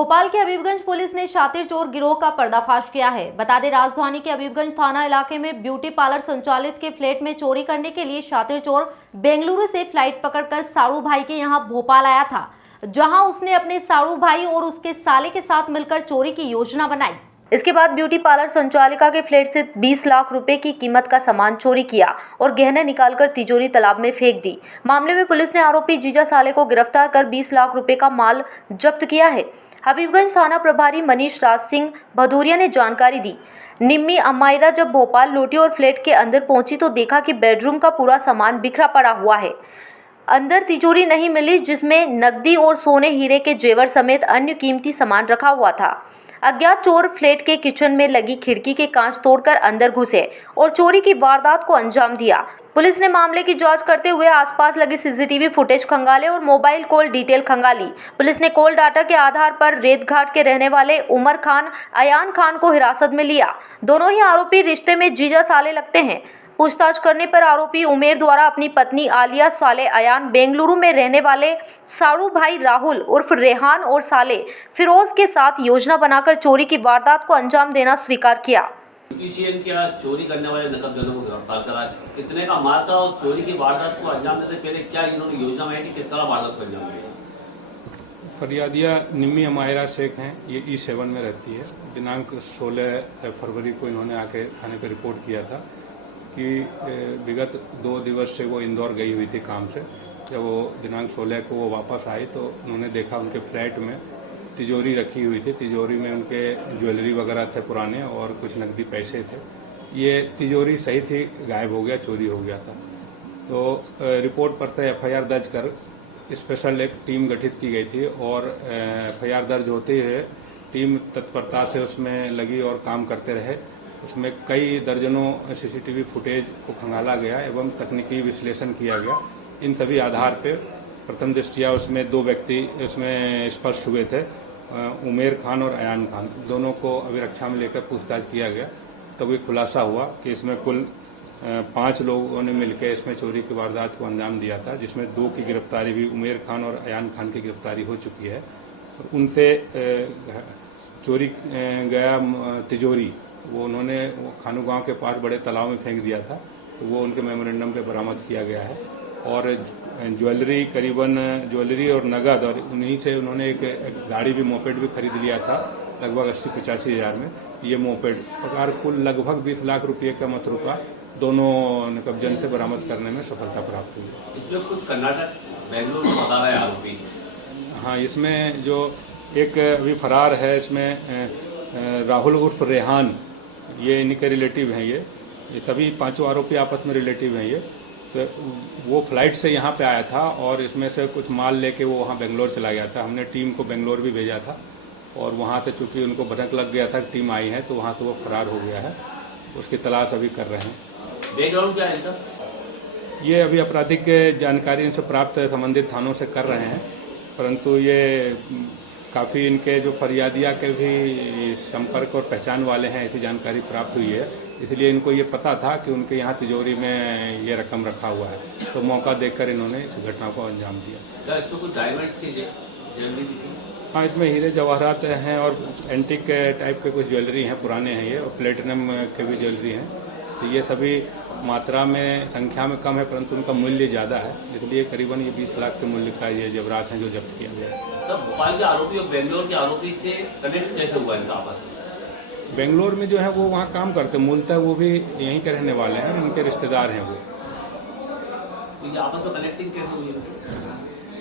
भोपाल के हबीबगंज पुलिस ने शातिर चोर गिरोह का पर्दाफाश किया है। बता दें, राजधानी के हबीबगंज थाना इलाके में ब्यूटी पार्लर संचालित के फ्लैट में चोरी करने के लिए शातिर चोर बेंगलुरु से फ्लाइट पकड़कर साड़ू भाई के यहां भोपाल आया था, जहां उसने अपने साड़ू भाई और उसके साले के साथ मिलकर चोरी की योजना बनाई। इसके बाद ब्यूटी पार्लर संचालिका के फ्लैट से 20 लाख रुपए की कीमत का सामान चोरी किया और गहने निकालकर तिजोरी तालाब में फेंक दी। मामले में पुलिस ने आरोपी जीजा साले को गिरफ्तार कर 20 लाख रुपए का माल जब्त किया है। हबीबगंज थाना प्रभारी मनीष राज सिंह भदौरिया ने जानकारी दी। निम्मी अमायरा जब भोपाल लौटी और फ्लैट के अंदर पहुंची तो देखा कि बेडरूम का पूरा सामान बिखरा पड़ा हुआ है। अंदर तिजोरी नहीं मिली, जिसमें नकदी और सोने हीरे के जेवर समेत अन्य कीमती सामान रखा हुआ था। अज्ञात चोर फ्लैट के किचन में लगी खिड़की के कांच तोड़कर अंदर घुसे और चोरी की वारदात को अंजाम दिया। पुलिस ने मामले की जांच करते हुए आसपास लगे सीसीटीवी फुटेज खंगाले और मोबाइल कॉल डिटेल खंगाली। पुलिस ने कॉल डाटा के आधार पर रेतघाट के रहने वाले उमर खान, अयान खान को हिरासत में लिया। दोनों ही आरोपी रिश्ते में जीजा साले लगते हैं। पूछताछ करने पर आरोपी उमेर द्वारा अपनी पत्नी आलिया साले अयान, बेंगलुरु में रहने वाले साड़ू भाई राहुल उर्फ रेहान और साले फिरोज के साथ योजना बनाकर चोरी की वारदात को अंजाम देना स्वीकार किया। क्या चोरी करने वाले नकद जनों को गिरफ्तार करा, कितने का माल था और चोरी की वारदात को अंजाम देते पहले क्या इन्होंने योजना बनाई कि किस तरह वारदात को अंजाम दिया? फरियादिया निम्मी अमायरा शेख हैं, ये E7 में रहती है। दिनांक 16 फरवरी को इन्होंने आके थाने पर रिपोर्ट किया था कि विगत 2 दिवस से वो इंदौर गई हुई थी काम से। जब वो दिनांक 16 को वो वापस आई तो उन्होंने देखा उनके फ्लैट में तिजोरी रखी हुई थी। तिजोरी में उनके ज्वेलरी वगैरह थे पुराने और कुछ नकदी पैसे थे। ये तिजोरी सही थी, गायब हो गया, चोरी हो गया था। तो रिपोर्ट पर से FIR दर्ज कर स्पेशल एक टीम गठित की गई थी और FIR दर्ज होते ही टीम तत्परता से उसमें लगी और काम करते रहे। उसमें कई दर्जनों CCTV फुटेज को खंगाला गया एवं तकनीकी विश्लेषण किया गया। इन सभी आधार पर प्रथम दृष्टिया उसमें 2 व्यक्ति इसमें स्पष्ट हुए थे, उमेर खान और अयान खान। दोनों को अभिरक्षा में लेकर पूछताछ किया गया, तब ये खुलासा हुआ कि इसमें कुल 5 लोगों ने मिलकर इसमें चोरी की वारदात को अंजाम दिया था, जिसमें 2 की गिरफ्तारी भी, उमेर खान और अयान खान की गिरफ्तारी हो चुकी है। उनसे चोरी गया तिजोरी वो उन्होंने खानू गांव के पास बड़े तालाब में फेंक दिया था, तो वो उनके मेमोरेंडम पे बरामद किया गया है। और ज्वेलरी, करीबन ज्वेलरी और नगद, और उन्हीं से उन्होंने एक गाड़ी भी, मोपेड भी खरीद लिया था लगभग 80-85 हज़ार में। ये मोपेड इस प्रकार कुल लगभग 20 लाख रुपये का मतरूका दोनों कब्जन से बरामद करने में सफलता प्राप्त हुई। इसमें कुछ कर्नाटक, बेंगलुरु में बता रहे आरोपी। हाँ, इसमें जो एक अभी फरार है, इसमें राहुल उर्फ रेहान, ये इन्हीं के रिलेटिव हैं। ये सभी 5 आरोपी आपस में रिलेटिव हैं। ये तो वो फ्लाइट से यहाँ पे आया था और इसमें से कुछ माल लेके वो वहाँ बेंगलोर चला गया था। हमने टीम को बेंगलोर भी भेजा था और वहाँ से चूंकि उनको भनक लग गया था, टीम आई है, तो वहाँ से वो फरार हो गया है। उसकी तलाश अभी कर रहे हैं। बैकग्राउंड क्या है इनका? ये अभी आपराधिक जानकारी इनसे प्राप्त संबंधित थानों से कर रहे हैं, परंतु ये काफ़ी इनके जो फरियादिया के भी संपर्क और पहचान वाले हैं, ऐसी जानकारी प्राप्त हुई है। इसलिए इनको ये पता था कि उनके यहाँ तिजोरी में ये रकम रखा हुआ है, तो मौका देखकर इन्होंने इस घटना को अंजाम दिया। इसमें कुछ डायमंड्स की ज्वेलरी भी थी? हाँ, इसमें हीरे जवाहरात हैं और एंटीक टाइप के कुछ ज्वेलरी हैं, पुराने हैं ये, और प्लेटिनम के भी ज्वेलरी हैं। तो ये सभी मात्रा में, संख्या में कम है, परंतु उनका मूल्य ज़्यादा है, इसलिए करीबन ये 20 लाख के मूल्य का ये जेवरात हैं जो जब्त किया गया है। सर, भोपाल के आरोपी और बेंगलोर के आरोपी से कनेक्ट कैसे हुआ इनका आपस? बेंगलोर में जो है वो वहाँ काम करते, मूलतः वो भी यहीं के रहने वाले हैं, उनके रिश्तेदार हैं वो। तो ये आपस में कनेक्टिंग कैसे हुई?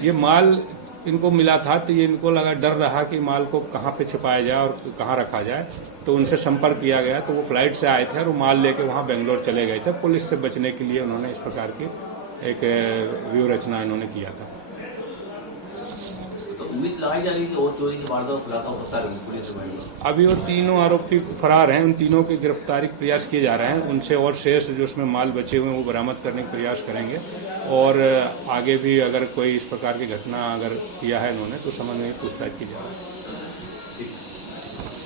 ये माल इनको मिला था, तो ये इनको लगा, डर रहा कि माल को कहाँ पे छिपाया जाए और कहाँ रखा जाए, तो उनसे संपर्क किया गया। तो वो फ्लाइट से आए थे और वो माल लेके वहाँ बेंगलोर चले गए थे। पुलिस से बचने के लिए उन्होंने इस प्रकार की एक व्यूह रचना इन्होंने किया था। तो उम्मीद लगाई जा रही है और चोरी की वारदात खुलासा हो सकता है पुलिस से? अभी वो तीनों आरोपी फरार हैं, उन तीनों की गिरफ्तारी के प्रयास किए जा रहे हैं। उनसे और शेष जो उसमें माल बचे हुए हैं वो बरामद करने का प्रयास करेंगे, और आगे भी अगर कोई इस प्रकार की घटना अगर किया है इन्होंने तो संबंध में पूछताछ की जाएगी।